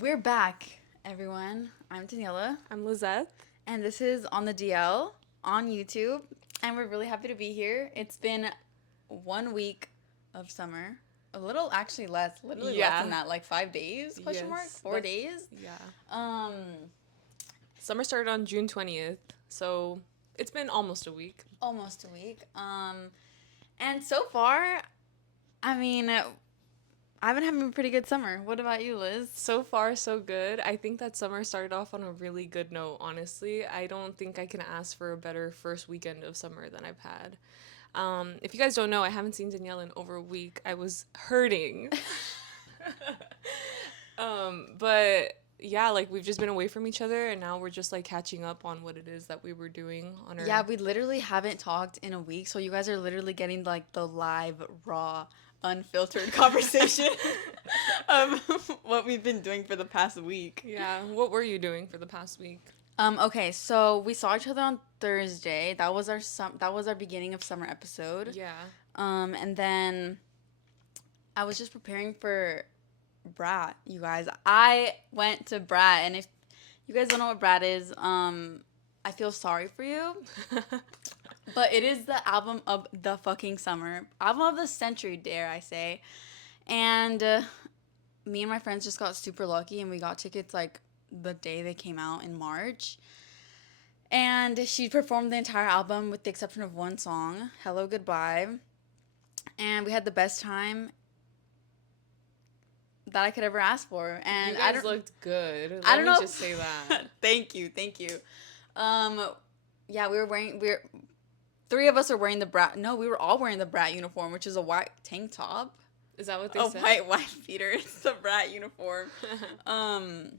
We're back, everyone. I'm Daniella, I'm Lizeth. and this is On the DL on YouTube, and we're really happy to be here. It's been 1 week of summer. A little, actually less, literally less than Yeah. that, like 5 days, question mark, Yes. 4 days. Yeah. Um, Summer started on June 20th, so it's been almost a week. Almost a week. And so far, I mean, I've been having a pretty good summer. What about you, Liz? So far, so good. I think that summer started off on a really good note, honestly. I don't think I can ask for a better first weekend of summer than I've had. If you guys don't know, I haven't seen Danielle in over a week. I was hurting. But yeah, like we've just been away from each other and now we're just like catching up on what it is that we were doing on our Yeah, we literally haven't talked in a week, so you guys are literally getting like the live, raw, unfiltered conversation of what we've been doing for the past week. Yeah, what were you doing for the past week? Okay, so we saw each other on Thursday. That was our beginning of summer episode. Yeah. And then I was just preparing for Brat, you guys. I went to Brat, and if you guys don't know what Brat is, I feel sorry for you. But it is the album of the fucking summer. Album of the century, dare I say. And me and my friends just got super lucky and we got tickets like the day they came out in March. And she performed the entire album with the exception of one song, Hello Goodbye. And we had the best time that I could ever ask for. And You guys looked good. I Let don't me know. just say that. Thank you, thank you. Um, yeah, we're three of us are wearing the Brat. No, we were all wearing the Brat uniform, which is a white tank top, Is that what they a said? white beater. It's the Brat uniform. Um,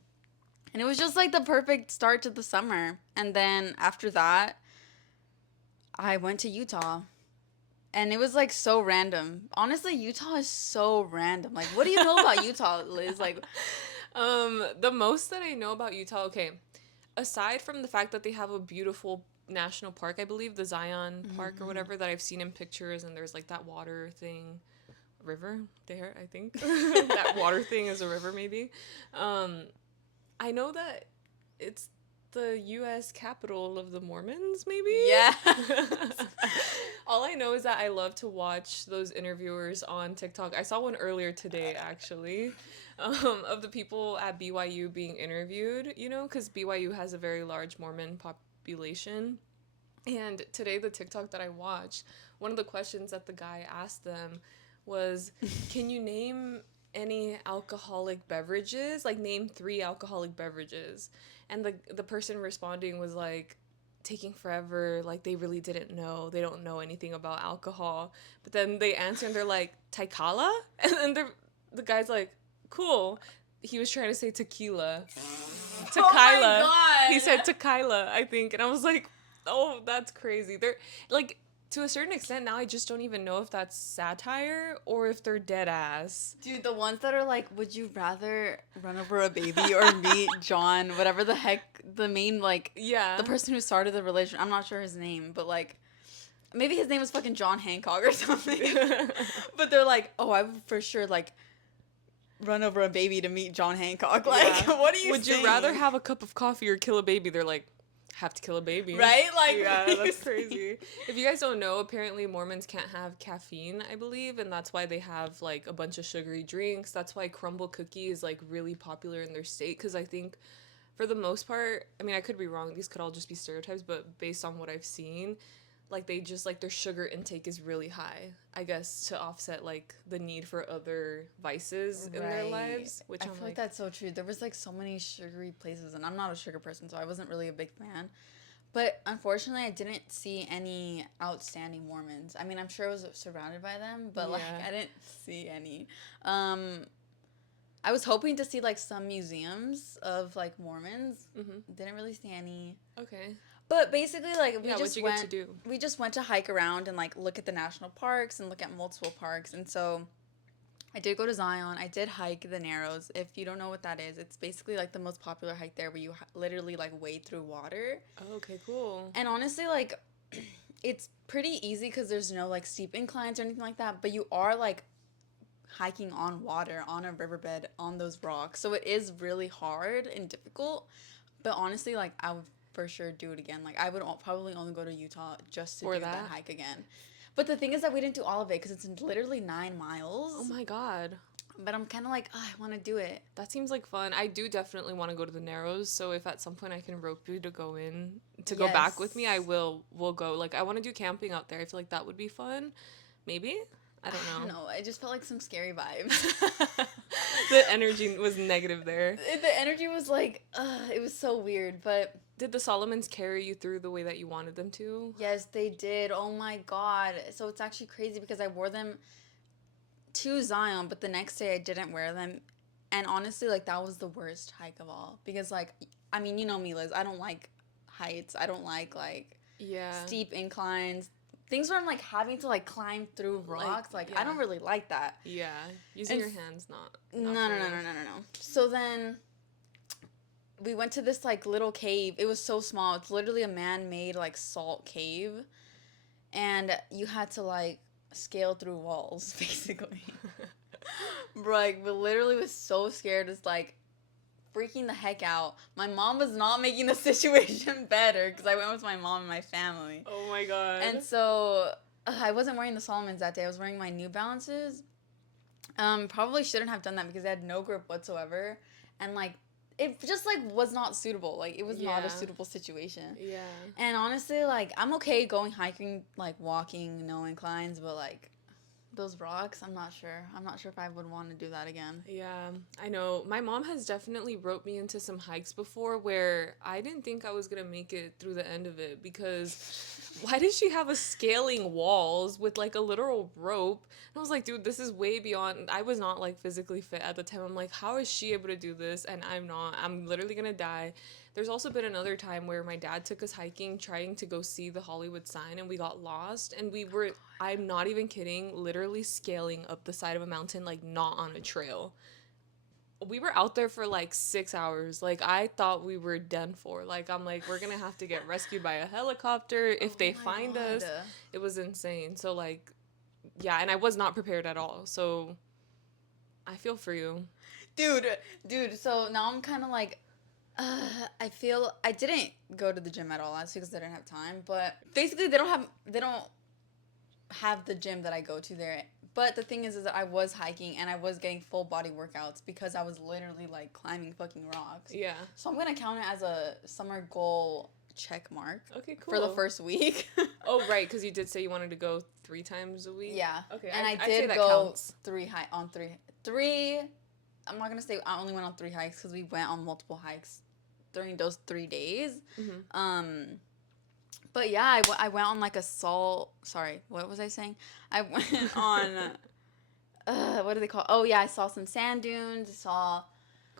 and it was just like the perfect start to the summer. And then after that, I went to Utah. And it was like so random. Honestly, Utah is so random. Like, what do you know about Utah, Liz? Like, The most that I know about Utah, okay, aside from the fact that they have a beautiful national park, I believe the Zion Park or whatever that I've seen in pictures, and there's like that water thing, river there, I think. That water thing is a river, maybe. Um, I know that it's the U.S. capital of the Mormons, maybe? yeah. All I know is that I love to watch those interviewers on TikTok. I saw one earlier today, actually, of the people at BYU being interviewed, because BYU has a very large Mormon population. And today, the TikTok that I watched, one of the questions that the guy asked them was, can you name any alcoholic beverages? Like, name 3 alcoholic beverages. And the person responding was like, taking forever, like they really didn't know. They don't know anything about alcohol. But then they answer and they're like, Taikala? And then the guy's like, cool. He was trying to say tequila. Oh my Tequila. God. He said tequila, I think. And I was like, oh, that's crazy. They're like, to a certain extent now I just don't even know if that's satire or if they're dead ass. Dude, the ones that are like, would you rather run over a baby or meet John, whatever the heck, the main, like, Yeah. the person who started the relation, I'm not sure his name, but like, maybe his name was fucking John Hancock or something. But they're like, oh, I would for sure, like, run over a baby to meet John Hancock. Like, Yeah. what are you Would saying? you rather have a cup of coffee or kill a baby? They're like, have to kill a baby. Right? Like, yeah, what are you that's crazy. If you guys don't know, apparently Mormons can't have caffeine, I believe, and that's why they have like a bunch of sugary drinks. That's why crumble cookie is like really popular in their state, because I think for the most part, I mean, I could be wrong, these could all just be stereotypes, but based on what I've seen, like they just like their sugar intake is really high, I guess, to offset like the need for other vices in their lives, which I I'm feel like like, that's so true. There was like so many sugary places, and I'm not a sugar person, so I wasn't really a big fan. But unfortunately, I didn't see any outstanding Mormons. I mean, I'm sure I was surrounded by them, but like Yeah. I didn't see any. Um, I was hoping to see like some museums of like Mormons. Didn't really see any. okay. But basically, like Yeah, what'd you get to do? we just went to hike around and like look at the national parks and look at multiple parks. And so I did go to Zion. I did hike the Narrows. If you don't know what that is, it's basically like the most popular hike there, where you literally like wade through water. Oh, okay, cool. And honestly, like, it's pretty easy because there's no like steep inclines or anything like that. But you are like hiking on water, on a riverbed, on those rocks. So it is really hard and difficult. But honestly, like, I would for sure do it again. Like, I would probably only go to Utah just to For do that that? hike again. But the thing is that we didn't do all of it because it's literally 9 miles. Oh my God. But I'm kind of like, oh, I want to do it. That seems like fun. I do definitely want to go to the Narrows, so if at some point I can rope you to go in, to go back with me, I Yes. will go. Like, I want to do camping out there. I feel like that would be fun. Maybe? I don't I don't know. know. I just felt like some scary vibes. The energy was negative there. The energy was like, it was so weird. But Did the Solomons carry you through the way that you wanted them to? yes, they did. Oh my God. So it's actually crazy because I wore them to Zion, but the next day I didn't wear them. And honestly, like, that was the worst hike of all. Because, like, I mean, you know me, Liz. I don't like heights. I don't like, Yeah. steep inclines. Things where I'm, like, having to, like, climb through rocks. Like, yeah. I don't really like that. Yeah. Using And your hands, not No, for no, no, you. no, no, no, no. So then we went to this, like, little cave. It was so small. It's literally a man-made, like, salt cave. And you had to, like, scale through walls, basically. Bro, like, we literally was so scared. It's like freaking the heck out. My mom was not making the situation better because I went with my mom and my family. Oh my God. And so I wasn't wearing the Solomons that day. I was wearing my New Balances. Probably shouldn't have done that because they had no grip whatsoever. And, like, it just, like, was not suitable. Like, it was not Yeah. a suitable situation. Yeah. And honestly, like, I'm okay going hiking, like, walking, no inclines, but, like, those rocks, I'm not sure. I'm not sure if I would want to do that again. Yeah, I know. My mom has definitely roped me into some hikes before where I didn't think I was going to make it through the end of it because why did she have us scaling walls with like a literal rope? And I was like, dude, this is way beyond. I was not like physically fit at the time. I'm like, how is she able to do this? And I'm not. I'm literally going to die. There's also been another time where my dad took us hiking trying to go see the Hollywood sign and we got lost and we were, I'm not even kidding, literally scaling up the side of a mountain, like not on a trail. We were out there for like 6 hours. Like I thought we were done for. Like I'm like, we're gonna have to get rescued by a helicopter if they Oh my find us. God. It was insane. So like, yeah, and I was not prepared at all. So I feel for you. Dude, so now I'm kind of like, I feel I didn't go to the gym at all. That's because I didn't have time. But basically, they don't have the gym that I go to there. But the thing is that I was hiking and I was getting full body workouts because I was literally like climbing fucking rocks. Yeah. So I'm gonna count it as a summer goal check mark Okay, cool. for the first week. Oh, right, because you did say you wanted to go 3 times a week. Yeah. Okay. And I I'd say did that go counts. three. I'm not gonna say I only went on 3 hikes because we went on multiple hikes during those 3 days. Mm-hmm. But yeah, I went on like a salt. Sorry, what was I saying? I went on. What do they call? Oh yeah, I saw some sand dunes. I saw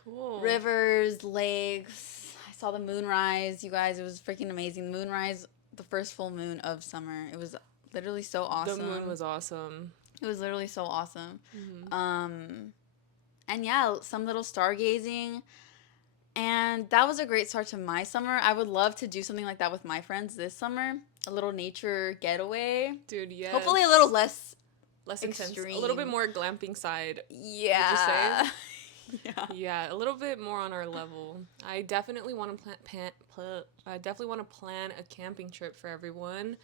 Cool. rivers, lakes. I saw the moonrise. You guys, it was freaking amazing. The moonrise, the first full moon of summer. It was literally so awesome. The moon was awesome. It was literally so awesome. Mm-hmm. And yeah, some little stargazing. And that was a great start to my summer. I would love to do something like that with my friends this summer. A little nature getaway. Dude, yes. Hopefully a little less intense. extreme. A little bit more glamping side. Yeah. Would you say? Yeah. Yeah, a little bit more on our level. I definitely want to plan a camping trip for everyone,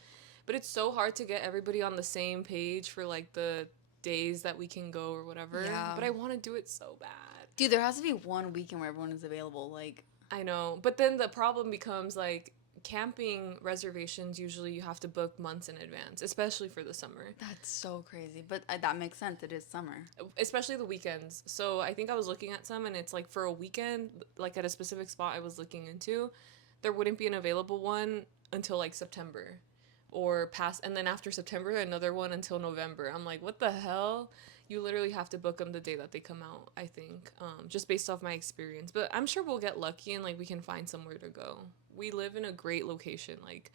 but it's so hard to get everybody on the same page for like the days that we can go or whatever. Yeah. But I want to do it so bad. Dude, there has to be one weekend where everyone is available. Like, I know, but then the problem becomes like camping reservations. Usually, you have to book months in advance, especially for the summer. that's so crazy. But that makes sense. It is summer. Especially the weekends. So I think I was looking at some, and it's like for a weekend, like at a specific spot I was looking into, there wouldn't be an available one until like September, or past, and then after September, another one until November. I'm like, what the hell? You literally have to book them the day that they come out, I think, just based off my experience. But I'm sure we'll get lucky and, like, we can find somewhere to go. We live in a great location. Like,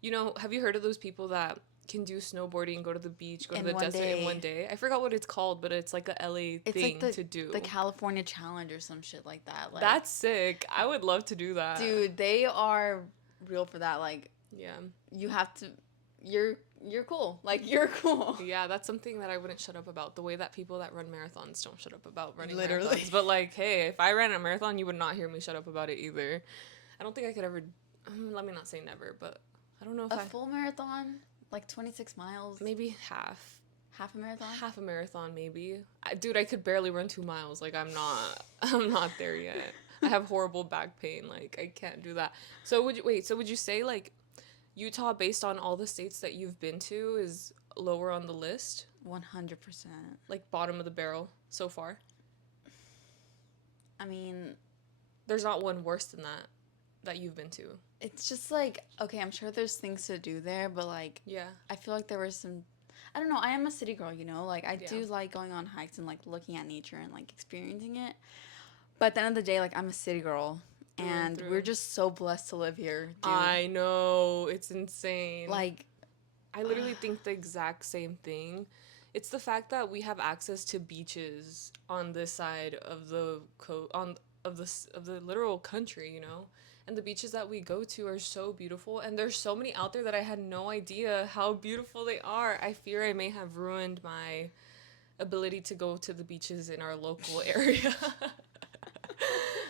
you know, have you heard of those people that can do snowboarding, go to the beach, go to the desert in one day? I forgot what it's called, but it's, like, a LA thing like to do. the California Challenge or some shit like that. Like, That's sick. I would love to do that. dude, they are real for that. Like, Yeah. you have to... You're you're cool. Like, you're cool. Yeah, that's something that I wouldn't shut up about. The way that people that run marathons don't shut up about running Literally. marathons. But, like, hey, if I ran a marathon, you would not hear me shut up about it either. I don't think I could ever, let me not say never, but I don't know if A full marathon? Like 26 miles? maybe half. Half a marathon? Half a marathon, maybe. Dude, I could barely run 2 miles. Like, I'm not there yet. I have horrible back pain. Like, I can't do that. So, would you say, like, Utah, based on all the states that you've been to, is lower on the list? 100%. Like, bottom of the barrel so far? I mean, There's not one worse than that you've been to. it's just like, okay, I'm sure there's things to do there, but like, Yeah. I feel like there was some, I don't know, I am a city girl, you know? Like, I Yeah. do like going on hikes and like looking at nature and like experiencing it. But at the end of the day, like, I'm a city girl. Through and And through. we're just so blessed to live here, dude. I know. It's insane. Like, I literally think the exact same thing. It's the fact that we have access to beaches on this side of the of the literal country, you know? And the beaches that we go to are so beautiful, and there's so many out there that I had no idea how beautiful they are. I fear I may have ruined my ability to go to the beaches in our local area.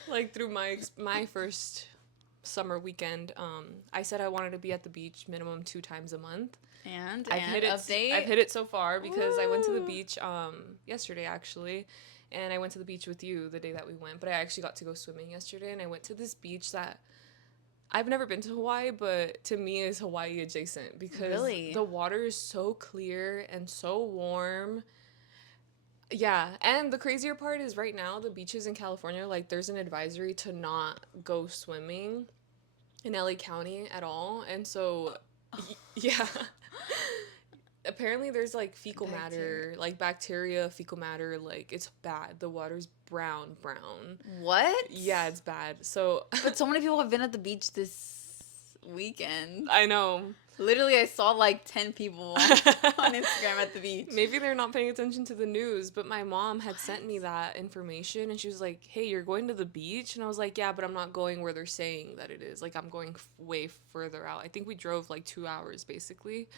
Like through my first summer weekend, I said I wanted to be at the beach minimum 2 times a month. I've hit it. update. I've hit it so far because I went to the Woo. beach yesterday actually, and I went to the beach with you the day that we went. But I actually got to go swimming yesterday, and I went to this beach that I've never been to Hawaii, but to me is Hawaii adjacent because Really? the water is so clear and so warm. Yeah, and the crazier part is right now the beaches in California, like there's an advisory to not go swimming in LA County at all, and so yeah. Apparently there's like fecal matter, like bacteria, fecal matter, like it's bad. The water's brown. What? Yeah, it's bad. So But so many people have been at the beach this weekend. I know. Literally, I saw like 10 people on Instagram at the beach. Maybe they're not paying attention to the news, but my mom had sent me that information and she was like, "Hey, you're going to the beach?" And I was like, "Yeah, but I'm not going where they're saying that it is. Like I'm going way further out." I think we drove like 2 hours basically,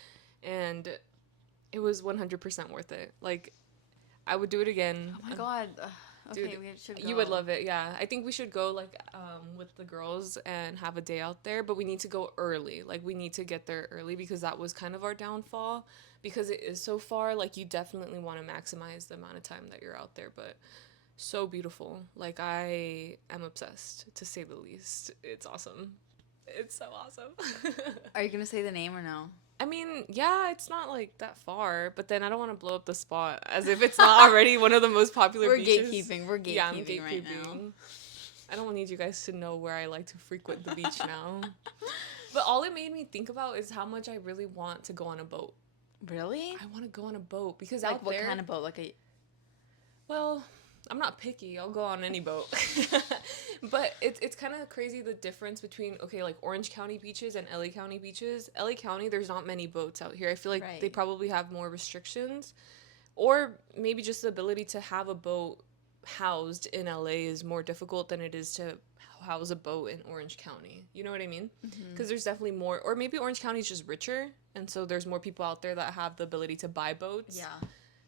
and it was 100% worth it. Like I would do it again. Oh my god. Okay, Dude, we should go. you would love it, yeah. I think we should go like with the girls and have a day out there, but we need to go early. Like we need to get there early because that was kind of our downfall because it is so far. Like you definitely want to maximize the amount of time that you're out there, but so beautiful. Like I am obsessed to say the least. It's awesome. It's so awesome. Are you gonna say the name or no? I mean, yeah, it's not like that far, but then I don't want to blow up the spot as if it's not already one of the most popular We're beaches. gatekeeping. We're gatekeeping, Yeah, I'm right now. gatekeeping. I don't need you guys to know where I like to frequent the beach now. But all it made me think about is how much I really want to go on a boat. Really? I want to go on a boat because Like out what there, kind of boat? Like a well, I'm not picky. I'll go on any boat. But it's kind of crazy the difference between, okay, like Orange County beaches and LA County beaches. LA County, there's not many boats out here. I feel like they Right. probably have more restrictions. Or maybe just the ability to have a boat housed in LA is more difficult than it is to house a boat in Orange County. You know what I mean? Because there's definitely more, or maybe Orange County is just richer, and so there's more people out there that have the ability to buy boats. yeah.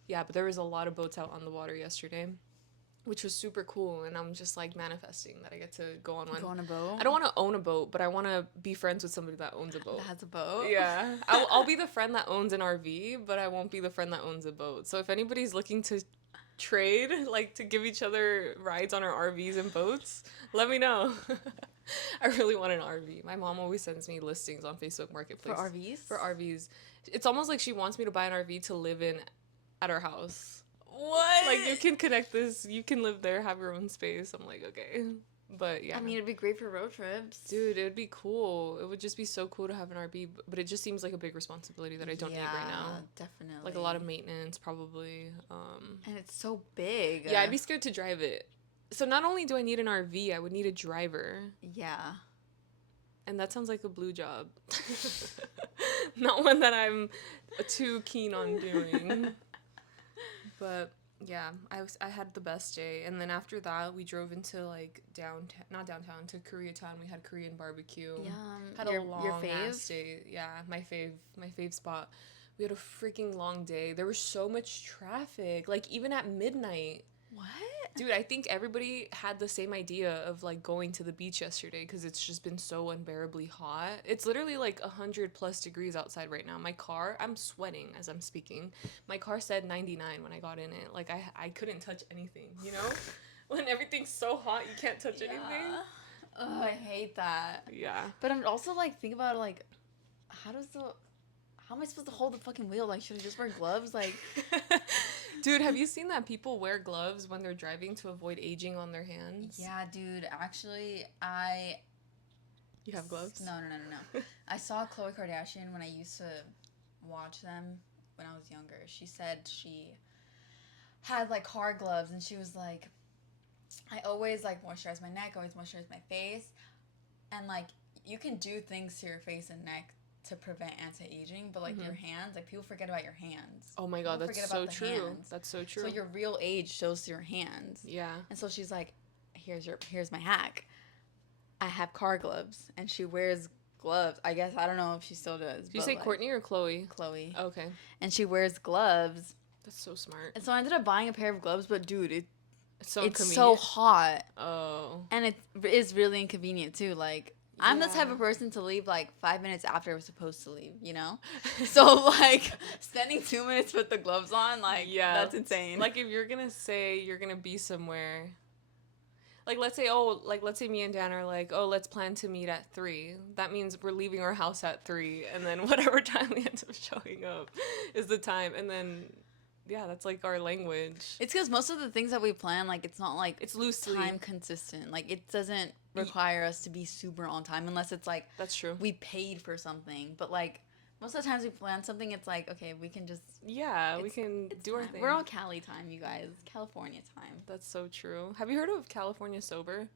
Yeah, but there was a lot of boats out on the water yesterday, which was super cool, and I'm just like manifesting that I get to go on one. Go on a boat. I don't want to own a boat, but I want to be friends with somebody that owns a boat. That has a boat. Yeah, I'll be the friend that owns an RV, but I won't be the friend that owns a boat. So if anybody's looking to trade, like to give each other rides on our RVs and boats, let me know. I really want an RV. My mom always sends me listings on Facebook Marketplace. For RVs. For RVs. It's almost like she wants me to buy an RV to live in at our house. What? Like, you can connect this, you can live there, have your own space. I'm like, okay. But yeah. I mean, it'd be great for road trips. Dude, it would be cool. It would just be so cool to have an RV, but it just seems like a big responsibility that I don't need right now. Definitely. Like a lot of maintenance, probably. And it's so big. Yeah, I'd be scared to drive it. So not only do I need an RV, I would need a driver. Yeah. And that sounds like a blue job. Not one that I'm too keen on doing. But Yeah, I had the best day, and then after that we drove into like downtown, not downtown, to Koreatown. We had Korean barbecue. Yum. Had a Your long fave? ass day. Yeah, my fave spot. We had a freaking long day. There was so much traffic, like even at midnight. What? Dude, I think everybody had the same idea of like going to the beach yesterday because it's just been so unbearably hot. It's literally like 100+ degrees outside right now. My car, I'm sweating as I'm speaking. My car said 99 when I got in it. Like I couldn't touch anything, you know? When everything's so hot, you can't touch anything. Oh, I hate that. Yeah. But I'm also like, think about it, like, how does the how am I supposed to hold the fucking wheel? Like, should I just wear gloves? Like, Dude, have you seen that people wear gloves when they're driving to avoid aging on their hands? yeah, dude. Actually, You have gloves? No. I saw Khloe Kardashian when I used to watch them when I was younger. She said she had like hard gloves, and she was like, I always like moisturize my neck, always moisturize my face, and like you can do things to your face and neck to prevent anti-aging, but like your hands, like people forget about your hands. Oh my god, People that's forget so about the true. hands. That's so true. So your real age shows through your hands. Yeah. And so she's like, here's my hack. I have car gloves, and she wears gloves. I guess I don't know if she still does. Did you say like, Courtney or Chloe? Chloe. Okay. And she wears gloves. That's so smart. And so I ended up buying a pair of gloves, but dude, it's so inconvenient. hot. Oh. And it is really inconvenient too. Like, I'm the type of person to leave like 5 minutes after I was supposed to leave, you know? So like spending 2 minutes with the gloves on, like, that's insane. Like if you're gonna say you're gonna be somewhere, like let's say me and Dan are like, oh, let's plan to meet at 3. That means we're leaving our house at 3, and then whatever time we end up showing up is the time, and then yeah, that's like our language. It's because most of the things that we plan, like, it's not like It's loosely time consistent. Like, it doesn't require us to be super on time unless it's like That's true. we paid for something. But like most of the times we plan something, it's like, okay, we can just we can do our time. thing. We're on Cali time, you guys. California time. That's so true. Have you heard of California sober?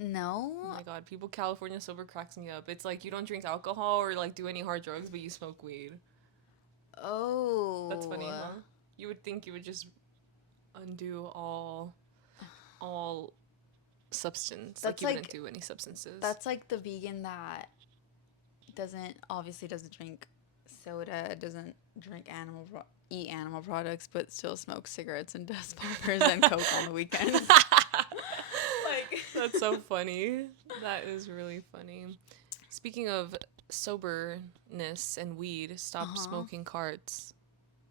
No. Oh my god, people California sober cracks me up. It's like you don't drink alcohol or like do any hard drugs, but you smoke weed. Oh. That's funny, huh? You would think you would just undo all substance. That's you wouldn't do any substances. That's like the vegan that obviously doesn't drink soda, doesn't eat animal products, but still smokes cigarettes and does poppers and coke on the weekends. That's so funny. That is really funny. Speaking of soberness and weed, stop smoking carts.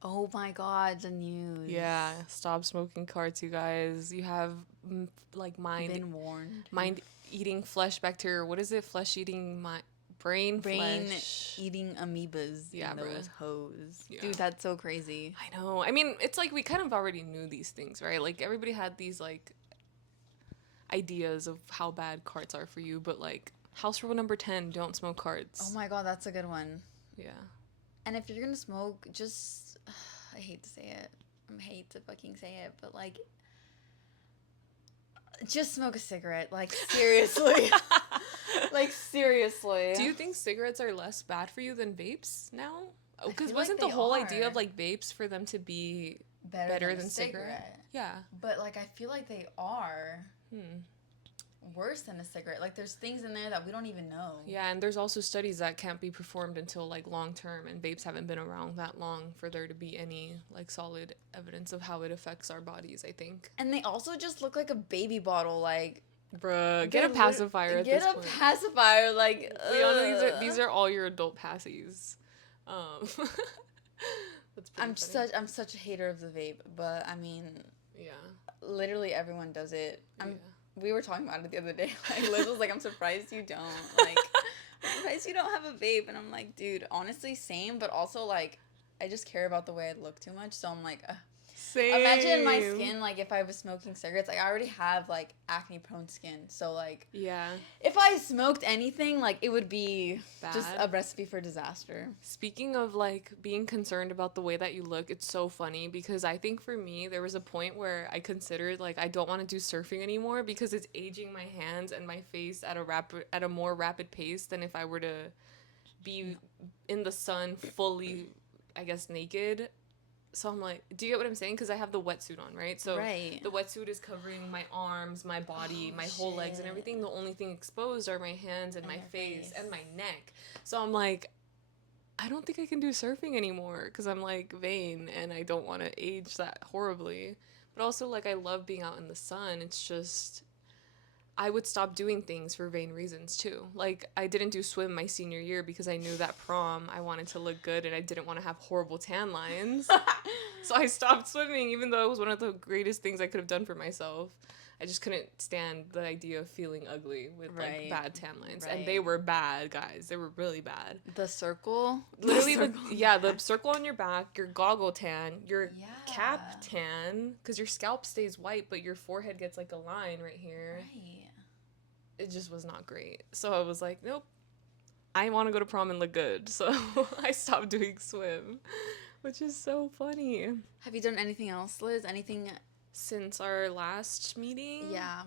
Oh my god, the news. Yeah, stop smoking carts, you guys. You have like Been warned. mind-eating flesh bacteria. What is it? Flesh-eating brain flesh. Eating amoebas in those hoes. Yeah. Dude, that's so crazy. I know. I mean, it's like we kind of already knew these things, right? Like everybody had these like ideas of how bad carts are for you, but like house rule number 10, don't smoke carts. Oh my god, that's a good one. Yeah. And if you're gonna smoke, just I hate to say it. I hate to fucking say it, but like just smoke a cigarette. Like seriously. Like seriously. Do you think cigarettes are less bad for you than vapes now? Because wasn't like the whole are. idea of like vapes for them to be better than cigarette? Yeah. But like I feel like they are worse than a cigarette. Like there's things in there that we don't even know. Yeah, and there's also studies that can't be performed until like long term, and vapes haven't been around that long for there to be any like solid evidence of how it affects our bodies, I think. And they also just look like a baby bottle, like bruh, get a pacifier at this point. Get a pacifier, like Liana, these are all your adult passies. That's pretty funny. I'm such a hater of the vape, but I mean, yeah, literally everyone does it. Yeah. We were talking about it the other day. Like Liz was like, "I'm surprised you don't." Like, I'm surprised you don't have a vape, and I'm like, dude, honestly, same, but also like, I just care about the way I look too much, so I'm like, same. Imagine my skin, like, if I was smoking cigarettes. Like, I already have, like, acne-prone skin. So, like... Yeah. If I smoked anything, like, it would be bad. Just a recipe for disaster. Speaking of, like, being concerned about the way that you look, it's so funny because I think for me, there was a point where I considered, like, I don't want to do surfing anymore because it's aging my hands and my face at a more rapid pace than if I were to be in the sun fully, I guess, naked So I'm like, do you get what I'm saying? Because I have the wetsuit on, right? So Right. the wetsuit is covering my arms, my body, Oh, my whole legs and shit. everything. The only thing exposed are my hands and And my your face face. and my neck. So I'm like, I don't think I can do surfing anymore because I'm like vain and I don't want to age that horribly. But also, like, I love being out in the sun. It's just, I would stop doing things for vain reasons too. Like, I didn't do swim my senior year because I knew that prom I wanted to look good and I didn't want to have horrible tan lines. So I stopped swimming, even though it was one of the greatest things I could have done for myself. I just couldn't stand the idea of feeling ugly with like Right. bad tan lines, and Right. they were bad, guys. They were really bad. The circle. Literally, The circle. the circle on your back, your goggle tan, your Yeah. cap tan, because your scalp stays white, but your forehead gets like a line right here. Right. It just was not great. So I was like, nope, I want to go to prom and look good. So I stopped doing swim, which is so funny. Have you done anything else, Liz? Anything? Since our last meeting? Yeah.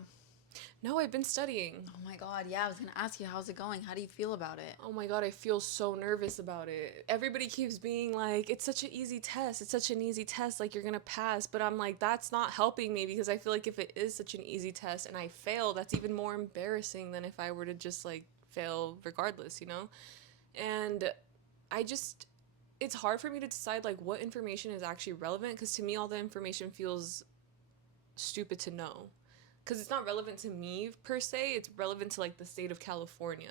No, I've been studying. Oh my God. Yeah, I was gonna ask you, how's it going? How do you feel about it? Oh my God, I feel so nervous about it. Everybody keeps being like, it's such an easy test. It's such an easy test. Like, you're going to pass. But I'm like, that's not helping me because I feel like if it is such an easy test and I fail, that's even more embarrassing than if I were to just like fail regardless, you know? And I just, it's hard for me to decide like what information is actually relevant because to me, all the information feels stupid to know. Because it's not relevant to me per se, it's relevant to like the state of California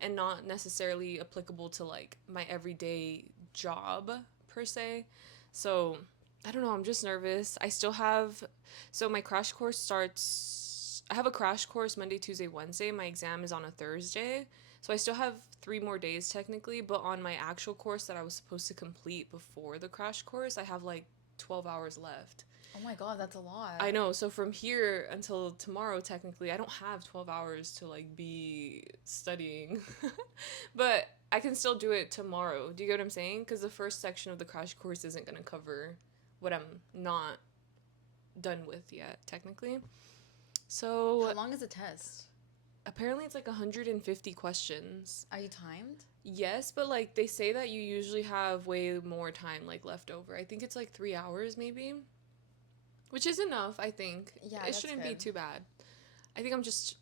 and not necessarily applicable to like my everyday job per se. So I don't know, I'm just nervous. I still have, so my crash course starts, I have a crash course Monday, Tuesday, Wednesday. My exam is on a Thursday. So I still have 3 more days technically, but on my actual course that I was supposed to complete before the crash course, I have like 12 hours left. Oh my God, that's a lot. I know. So from here until tomorrow, technically, I don't have 12 hours to like be studying, but I can still do it tomorrow. Do you get what I'm saying? Because the first section of the crash course isn't going to cover what I'm not done with yet, technically. So How long is the test? apparently it's like 150 questions. Are you timed? Yes, but like they say that you usually have way more time like left over. I think it's like 3 hours maybe. Which is enough, I think. Yeah, it that's shouldn't be good. too bad. I think I'm just.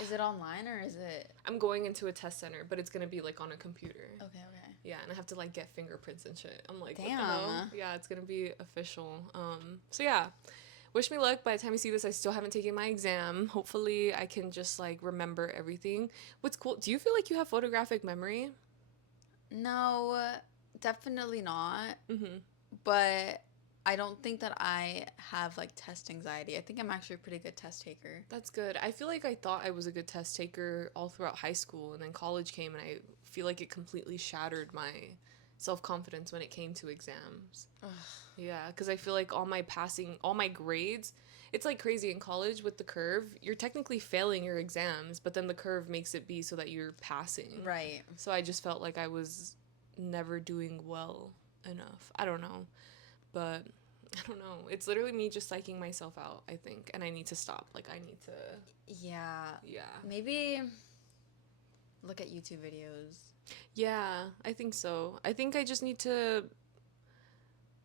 Is it online or is it? I'm going into a test center, but it's gonna be like on a computer. Okay, okay. Yeah, and I have to like get fingerprints and shit. I'm like, Damn. what the hell? Yeah, it's gonna be official. So yeah, wish me luck. By the time you see this, I still haven't taken my exam. Hopefully, I can just like remember everything. What's cool? Do you feel like you have photographic memory? No, definitely not. Mm-hmm. But I don't think that I have like test anxiety. I think I'm actually a pretty good test taker. That's good. I feel like I thought I was a good test taker all throughout high school, and then college came, and I feel like it completely shattered my self-confidence when it came to exams. Ugh. Yeah, because I feel like all my grades, it's like crazy in college with the curve. You're technically failing your exams, but then the curve makes it be so that you're passing. Right. So I just felt like I was never doing well enough. I don't know. But I don't know. It's literally me just psyching myself out, I think. And I need to stop. Like, I need to. Yeah. Yeah. Maybe look at YouTube videos. Yeah, I think so. I think I just need to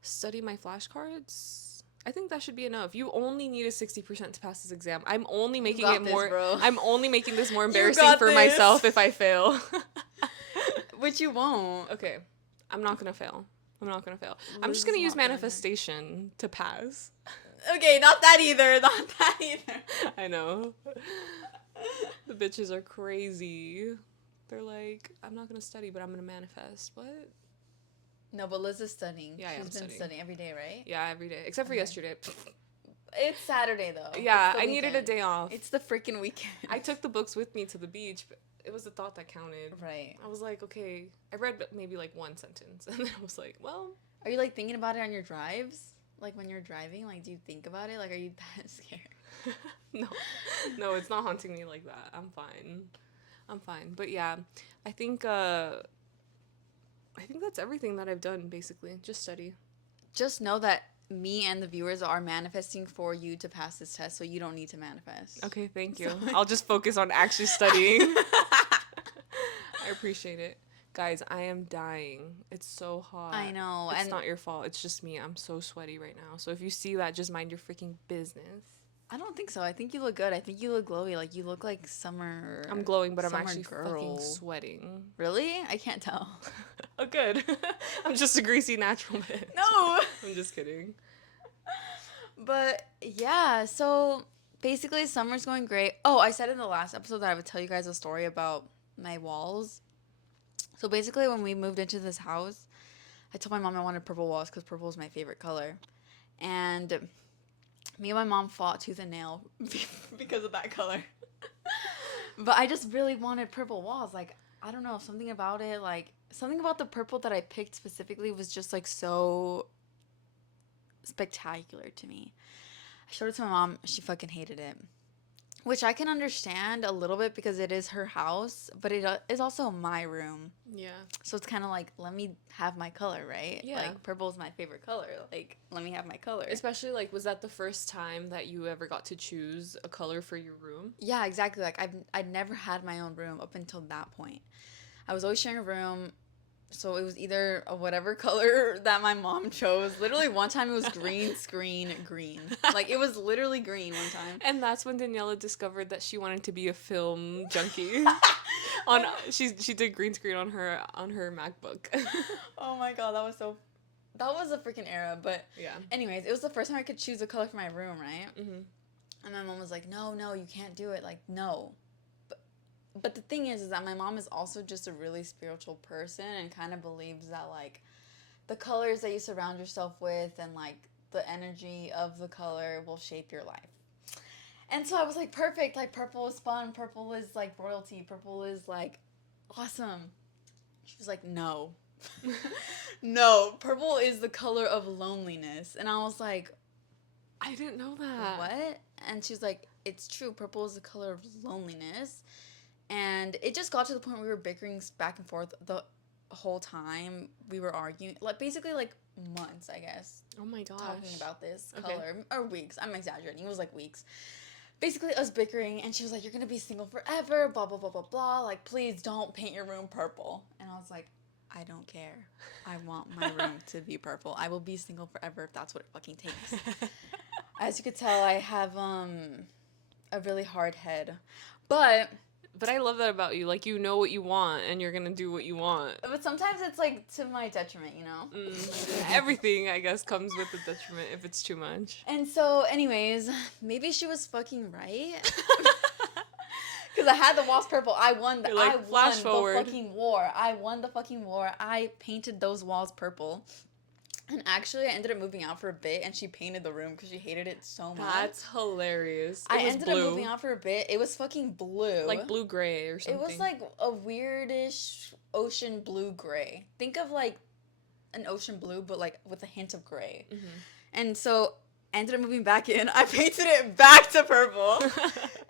study my flashcards. I think that should be enough. You only need a 60% to pass this exam. I'm only making got it this, more. bro. I'm only making this more You embarrassing got for this. myself if I fail. Which you won't. Okay, I'm not gonna fail. I'm not gonna fail. I'm Liz just gonna is use not gonna. manifestation to pass. Okay, not that either. Not that either. I know. The bitches are crazy. They're like, I'm not gonna study, but I'm gonna manifest. What? No, but Liz is studying. Yeah, I am She's been studying. studying every day, right? Yeah, every day except for Okay. yesterday. It's Saturday though. Yeah, It's the I needed a weekend. day off. It's the freaking weekend. I took the books with me to the beach, but it was the thought that counted. Right. I was like, okay, I read maybe like one sentence, and then I was like, well, Are you like thinking about it on your drives? Like when you're driving, like do you think about it? Like are you that scared? no, it's not haunting me like that. I'm fine. But yeah, I think that's everything that I've done basically. Just study. Just know that me and the viewers are manifesting for you to pass this test, so you don't need to manifest. Okay, thank you. So- I'll just focus on actually studying. I appreciate it. Guys, I am dying. It's so hot. I know, It's and not your fault. It's just me. I'm so sweaty right now. So if you see that, just mind your freaking business. I don't think so. I think you look good. I think you look glowy. Like you look like I'm glowing, but I'm summer actually fucking girl. sweating. Really? I can't tell. Oh, good. I'm just a greasy natural bitch. No. I'm just kidding. But yeah, so basically summer's going great. Oh, I said in the last episode that I would tell you guys a story about my walls. So basically when we moved into this house, I told my mom I wanted purple walls because purple is my favorite color. And me and my mom fought tooth and nail because of that color. But I just really wanted purple walls. Like, I don't know, something about it, like, something about the purple that I picked specifically was just, like, so spectacular to me. I showed it to my mom. She fucking hated it. Which I can understand a little bit because it is her house, but it is also my room. Yeah. So it's kind of like, let me have my color, right? Yeah. Like, purple is my favorite color. Like, let me have my color. Especially, like, was that the first time that you ever got to choose a color for your room? Yeah, exactly. Like, I'd never had my own room up until that point. I was always sharing a room, so it was either a whatever color that my mom chose. Literally, one time it was green screen green. Like, it was literally green one time. And that's when Daniella discovered that she wanted to be a film junkie. She did green screen on her MacBook. Oh my god, that was a freaking era. But Yeah. anyways, it was the first time I could choose a color for my room, right? Mm-hmm. And my mom was like, no, you can't do it. Like, no. But the thing is that my mom is also just a really spiritual person and kind of believes that, like, the colors that you surround yourself with and, like, the energy of the color will shape your life. And so I was like, perfect. Like, purple is fun. Purple is, like, royalty. Purple is, like, awesome. She was like, no. No, purple is the color of loneliness. And I was like, I didn't know that. what? And she was like, it's true. Purple is the color of loneliness. And it just got to the point where we were bickering back and forth the whole time. We were arguing, like, basically, like, months, I guess, Oh my gosh. talking about this Okay. color. Or weeks. I'm exaggerating. It was, like, weeks. Basically, us bickering, and she was like, you're going to be single forever, blah, blah, blah, blah, blah. Like, please don't paint your room purple. And I was like, I don't care. I want my room to be purple. I will be single forever if that's what it fucking takes. As you could tell, I have a really hard head. But I love that about you. Like, you know what you want, and you're gonna do what you want. sometimes it's, like, to my detriment, you know? Everything, I guess, comes with a detriment if it's too much. And so, anyways, maybe she was fucking right. Because I had the walls purple. I won the fucking war. I won the fucking war. I painted those walls purple. And actually, I ended up moving out for a bit, and she painted the room because she hated it so much. That's hilarious. I ended up moving out for a bit. It was fucking blue. Like blue-gray or something. It was like a weirdish ocean blue-gray. Think of like an ocean blue, but like with a hint of gray. Mm-hmm. And so I ended up moving back in. I painted it back to purple.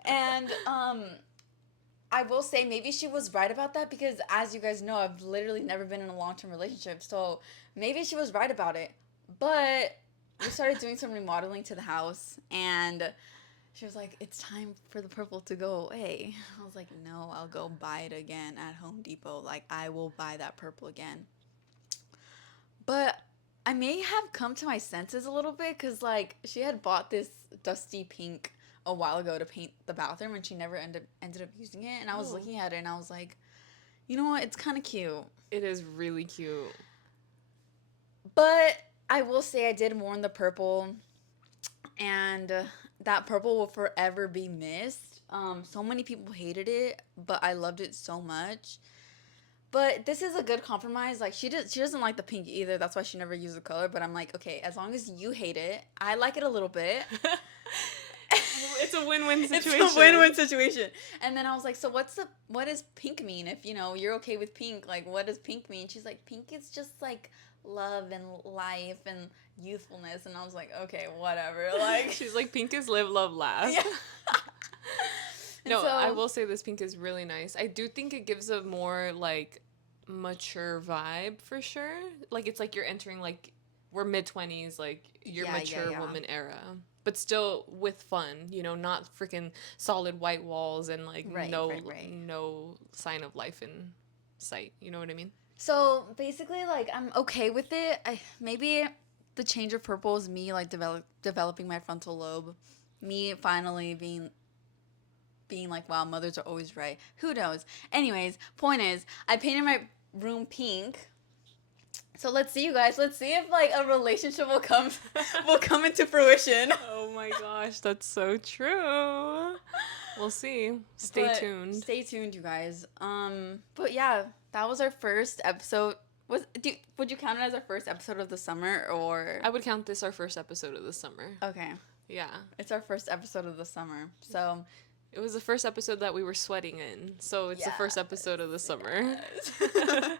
And I will say maybe she was right about that because, as you guys know, I've literally never been in a long-term relationship. So maybe she was right about it. But we started doing some remodeling to the house, and she was like, it's time for the purple to go away. I was like, no, I'll go buy it again at Home Depot. Like, I will buy that purple again. But I may have come to my senses a little bit because, like, she had bought this dusty pink a while ago to paint the bathroom, and she never ended up using it. And I was looking at it, and I was like, you know what? It's kind of cute. It is really cute. But I will say I did mourn the purple, and that purple will forever be missed. So many people hated it, but I loved it so much. But this is a good compromise. Like, she doesn't like the pink either. That's why she never used the color. But I'm like, okay, as long as you hate it, I like it a little bit. It's a win-win situation. It's a win-win situation. And then I was like, so what does pink mean? If, you know, you're okay with pink, like, what does pink mean? She's like, pink is just, like, love and life and youthfulness. And I was like, okay, whatever. Like, she's like, pink is live, love, laugh. Yeah. No, so, I will say this pink is really nice. I do think it gives a more, like, mature vibe for sure. Like, it's like you're entering, like, we're mid-20s, like, your mature woman era. But still with fun, you know, not freaking solid white walls and, like, no sign of life in sight. You know what I mean? So basically, like, I'm okay with it. Maybe the change of purple is me like developing my frontal lobe, me finally being like, wow, mothers are always right. Who knows? Anyways, point is, I painted my room pink. So let's see, you guys. Let's see if like a relationship will come into fruition. Oh my gosh, that's so true. We'll see. Stay But tuned. stay tuned, you guys. But yeah, that was our first episode. Would you count it as our first episode of the summer or? I would count this our first episode of the summer. Okay, Yeah. it's our first episode of the summer. So It was the first episode that we were sweating in, so it's the first episode of the summer. yes.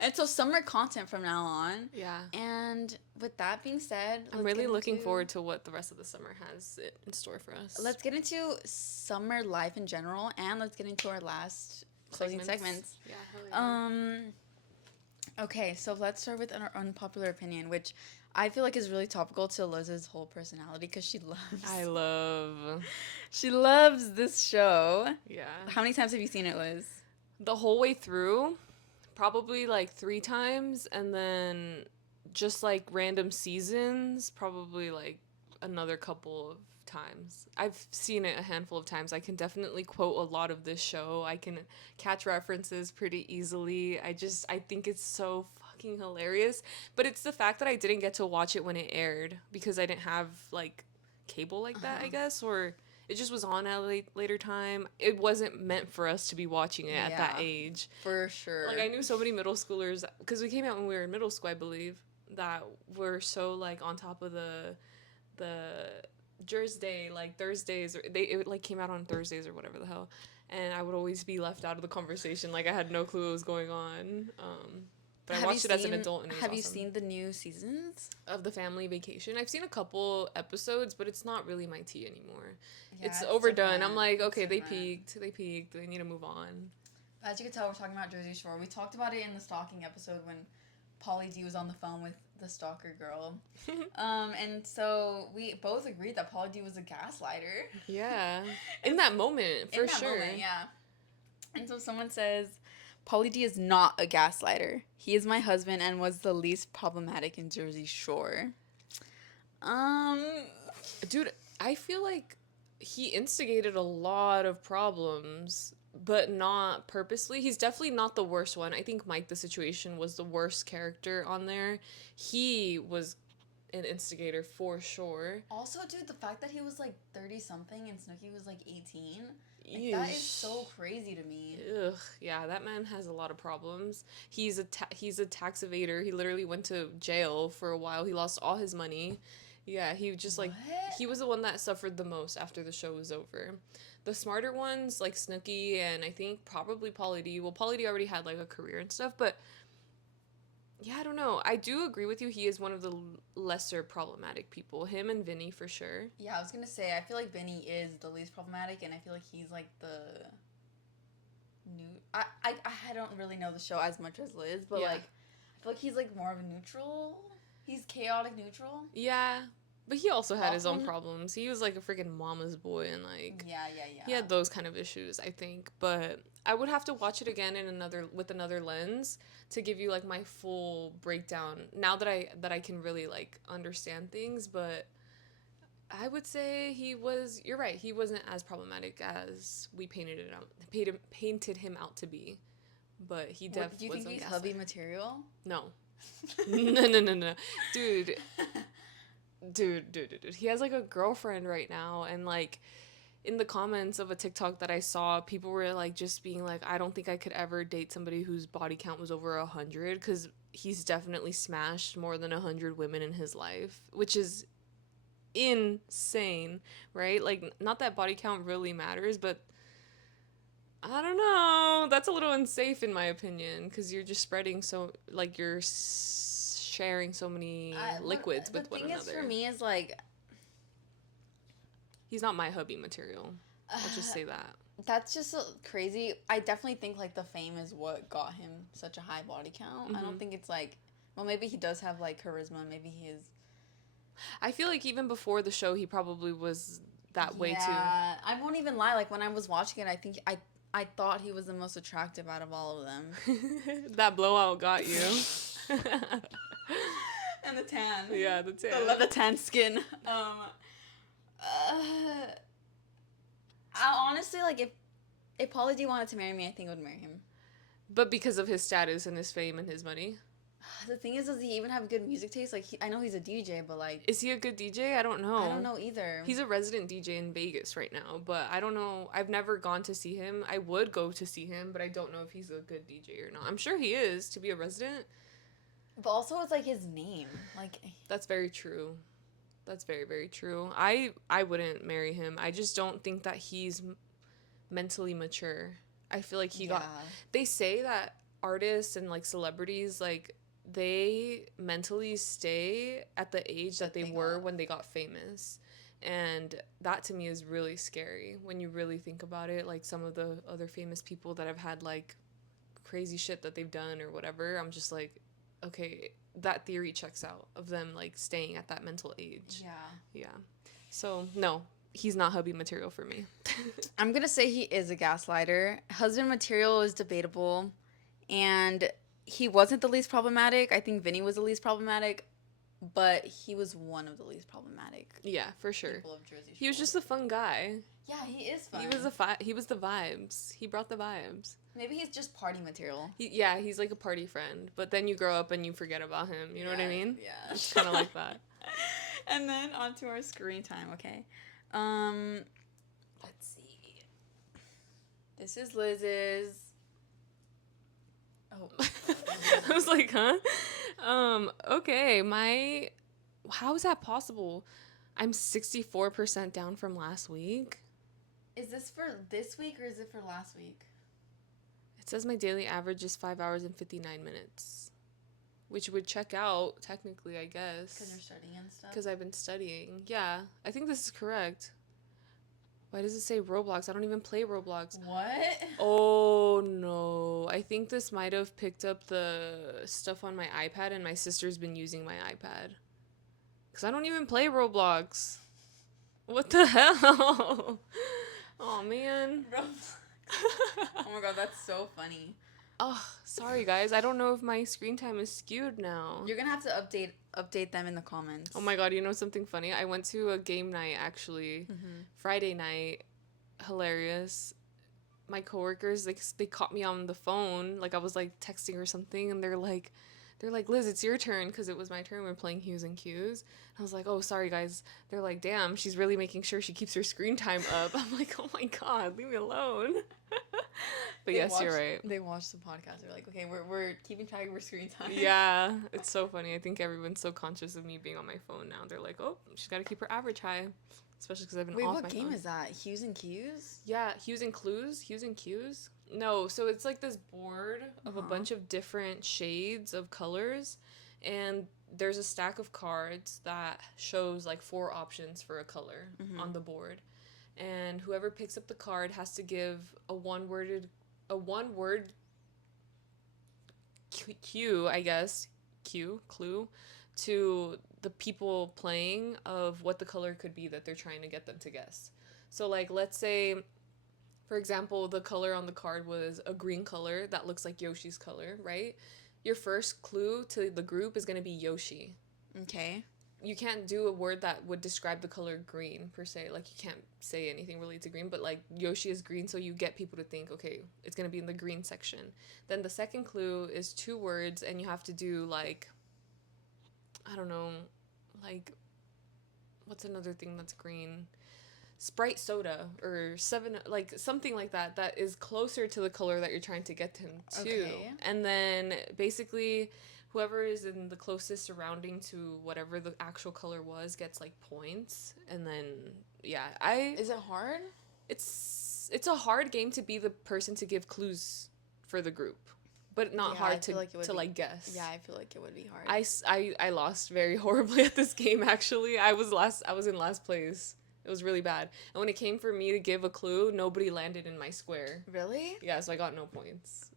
And so summer content from now on. Yeah. And with that being said, I'm really looking forward to what the rest of the summer has in store for us. Let's get into summer life in general, and let's get into our last closing segments. Yeah, hell yeah. Okay, so let's start with our unpopular opinion, which I feel like is really topical to Liz's whole personality because she loves this show. Yeah. How many times have you seen it, Liz? The whole way through, probably like 3 times, and then just like random seasons, probably like another couple of times. I've seen it a handful of times. I can definitely quote a lot of this show. I can catch references pretty easily. I think it's so fucking hilarious. But it's the fact that I didn't get to watch it when it aired because I didn't have like cable like that, I guess, or it just was on at a later time. It wasn't meant for us to be watching it at that age. For sure. Like, I knew so many middle schoolers, because we came out when we were in middle school, I believe, that were so, like, on top of the Thursday, like, Thursdays, or it, like, came out on Thursdays or whatever the hell, and I would always be left out of the conversation. Like, I had no clue what was going on. But I watched it as an adult, and it was Have you awesome. seen the new seasons? Of the Family Vacation? I've seen a couple episodes, but it's not really my tea anymore. Yeah, it's overdone. different. I'm like, okay, It's they different. peaked, they need to move on. As you can tell, we're talking about Jersey Shore. We talked about it in the stalking episode when Pauly D was on the phone with the stalker girl. And so we both agreed that Pauly D was a gaslighter. Yeah. In that moment, for sure. Yeah. And so someone says, Pauly D is not a gaslighter. He is my husband and was the least problematic in Jersey Shore. Dude, I feel like he instigated a lot of problems, but not purposely. He's definitely not the worst one. I think Mike the Situation was the worst character on there. He was an instigator for sure. Also, dude, the fact that he was like 30 something and Snooki was like 18, like, that is so crazy to me. Ugh, yeah, that man has a lot of problems. He's a tax evader. He literally went to jail for a while. He lost all his money. Yeah, he just like he was the one that suffered the most after the show was over. The smarter ones like Snooki and I think probably Pauly D. Well, Pauly D already had like a career and stuff, but yeah, I don't know. I do agree with you. He is one of the lesser problematic people. Him and Vinny for sure. Yeah, I was gonna say, I feel like Vinny is the least problematic, and I feel like he's like the new. I don't really know the show as much as Liz, but like, I feel like he's like more of a neutral. He's chaotic neutral. Yeah, but he also had his own problems. He was like a freaking mama's boy, and like yeah. He had those kind of issues, I think. But I would have to watch it again with another lens to give you like my full breakdown. Now that I can really like understand things, but I would say you're right. He wasn't as problematic as we painted him out to be. But he definitely do you think he's hubby material? No. No. Dude. Dude. He has like a girlfriend right now, and like in the comments of a TikTok that I saw, people were like just being like, I don't think I could ever date somebody whose body count was over 100, because he's definitely smashed more than 100 women in his life, which is insane, right? Like, not that body count really matters, but I don't know. That's a little unsafe in my opinion, because you're just spreading you're sharing so many liquids with one another. The thing is, for me, is like, he's not my hubby material. I'll just say that. That's just crazy. I definitely think like the fame is what got him such a high body count. Mm-hmm. I don't think it's like, well, maybe he does have like charisma. Maybe he is. I feel like even before the show, he probably was that way too. Yeah, I won't even lie. Like when I was watching it, I think I thought he was the most attractive out of all of them. That blowout got you. And the tan. Yeah, the tan. I love the tan skin. I honestly, like, if Pauly D wanted to marry me, I think I would marry him. But because of his status and his fame and his money. The thing is, does he even have good music taste? Like, I know he's a DJ, but like, is he a good DJ? I don't know. I don't know either. He's a resident DJ in Vegas right now, but I don't know. I've never gone to see him. I would go to see him, but I don't know if he's a good DJ or not. I'm sure he is to be a resident. But also, it's like his name. Like, that's very true. That's very, very true. I wouldn't marry him. I just don't think that he's mentally mature. I feel like they say that artists and like celebrities, like, they mentally stay at the age that they were when they got famous. And that to me is really scary when you really think about it. Like, some of the other famous people that have had like crazy shit that they've done or whatever, I'm just like, okay, that theory checks out of them like staying at that mental age. Yeah. So no, he's not hubby material for me. I'm gonna say he is a gaslighter. Husband material is debatable, and he wasn't the least problematic. I think Vinny was the least problematic, but he was one of the least problematic. Yeah, for sure. People of Jersey Shore. He was just a fun guy. Yeah, he is fun. He was the vibes. He brought the vibes. Maybe he's just party material. He's like a party friend, but then you grow up and you forget about him. You know what I mean? Yeah. It's kind of like that. And then on to our screen time, okay? Let's see. This is Liz's. Oh. I was like, huh? Okay, how is that possible? I'm 64% down from last week. Is this for this week or is it for last week? It says my daily average is 5 hours and 59 minutes, which would check out technically, I guess. Because you're studying and stuff? Because I've been studying. Yeah, I think this is correct. Why does it say Roblox? I don't even play Roblox. What? Oh, no. I think this might have picked up the stuff on my iPad, and my sister's been using my iPad. Because I don't even play Roblox. What the hell? Oh, man. Roblox. Oh, my God. That's so funny. Oh, sorry, guys. I don't know if my screen time is skewed now. You're going to have to update them in the comments. Oh, my God. You know something funny? I went to a game night, actually. Mm-hmm. Friday night. Hilarious. My coworkers, like, they caught me on the phone. Like, I was, like, texting or something, and they're like, Liz, it's your turn, because it was my turn. We're playing Hues and Cues. I was like, oh, sorry, guys. They're like, damn, she's really making sure she keeps her screen time up. I'm like, oh, my God, leave me alone. But yes, you're right. They watched the podcast. They're like, okay, we're keeping track of her screen time. Yeah, it's so funny. I think everyone's so conscious of me being on my phone now. They're like, oh, she's got to keep her average high. Especially because I've been off my phone. Wait, what game is that? Hues and Cues? Yeah, Hues and Clues. Hues and Cues. No, so it's like this board of a bunch of different shades of colors, and there's a stack of cards that shows like 4 options for a color on the board, and whoever picks up the card has to give a one word cue, I guess, clue to the people playing of what the color could be that they're trying to get them to guess. So like, let's say, for example, the color on the card was a green color that looks like Yoshi's color, right? Your first clue to the group is going to be Yoshi. Okay. You can't do a word that would describe the color green, per se. Like, you can't say anything related to green, but, like, Yoshi is green, so you get people to think, okay, it's going to be in the green section. Then the second clue is 2 words, and you have to do, like, I don't know, like, what's another thing that's green? Sprite soda or 7, like something like that is closer to the color that you're trying to get them to. Okay. And then basically whoever is in the closest surrounding to whatever the actual color was gets like points. And then Is it hard? It's a hard game to be the person to give clues for the group, but not hard to guess. Yeah, I feel like it would be hard. I lost very horribly at this game, actually. I was in last place. It was really bad. And when it came for me to give a clue, nobody landed in my square. Really? Yeah, so I got no points.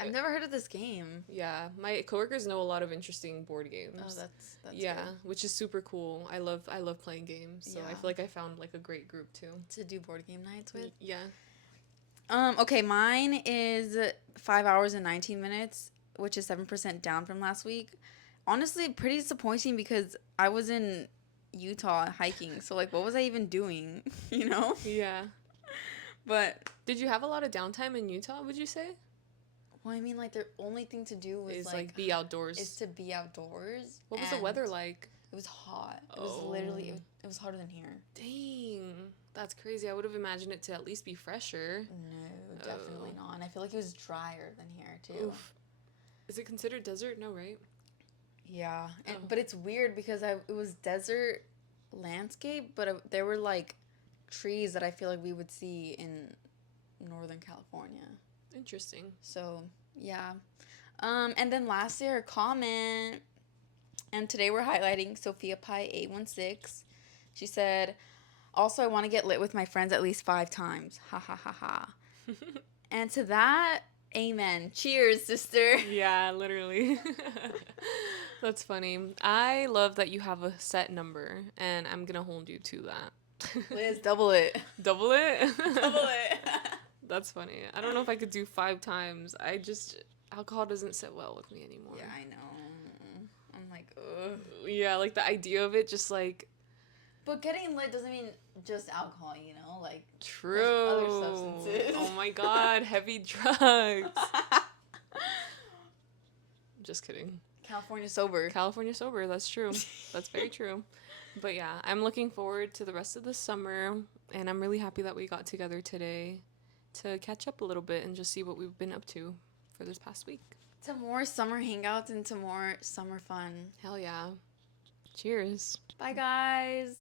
I've never heard of this game. Yeah, my coworkers know a lot of interesting board games. Oh, that's yeah, good. Which is super cool. I love playing games, so I feel like I found like a great group too to do board game nights with. Yeah. Okay, mine is 5 hours and 19 minutes, which is 7% down from last week. Honestly, pretty disappointing because I was in Utah hiking. So, like, what was I even doing? You know? Yeah. But, Did you have a lot of downtime in Utah, would you say? well, I mean, like, the only thing to do was, Is like, like be is outdoors. to be outdoors. What was the And weather like? it was hot. It was literally, Oh, it was hotter than here. dang. That's crazy. I would have imagined it to at least be fresher. No, definitely Oh. not. And I feel like it was drier than here, too. Oof. Is it considered desert? No, right? Yeah, and Oh. but it's weird because it was desert landscape, but there were like trees that I feel like we would see in Northern California. Interesting. So yeah, and then last year a comment, and today we're highlighting Sophia Pie 816. She said, "Also, I want to get lit with my friends at least 5 times. Ha ha ha ha." And to that, amen. Cheers, sister. Yeah, literally. That's funny. I love that you have a set number, and I'm gonna hold you to that. Liz, double it. Double it? Double it. That's funny. I don't know if I could do 5 times. Alcohol doesn't sit well with me anymore. Yeah, I know. I'm like, ugh. Yeah, like the idea of it just like, But getting lit doesn't mean just alcohol, you know? Like, true. there's other substances. Oh my god, heavy drugs. Just kidding. California sober. California sober, that's true. That's very true. But yeah, I'm looking forward to the rest of the summer, and I'm really happy that we got together today to catch up a little bit and just see what we've been up to for this past week. To more summer hangouts and to more summer fun. Hell yeah. Cheers. Bye, guys.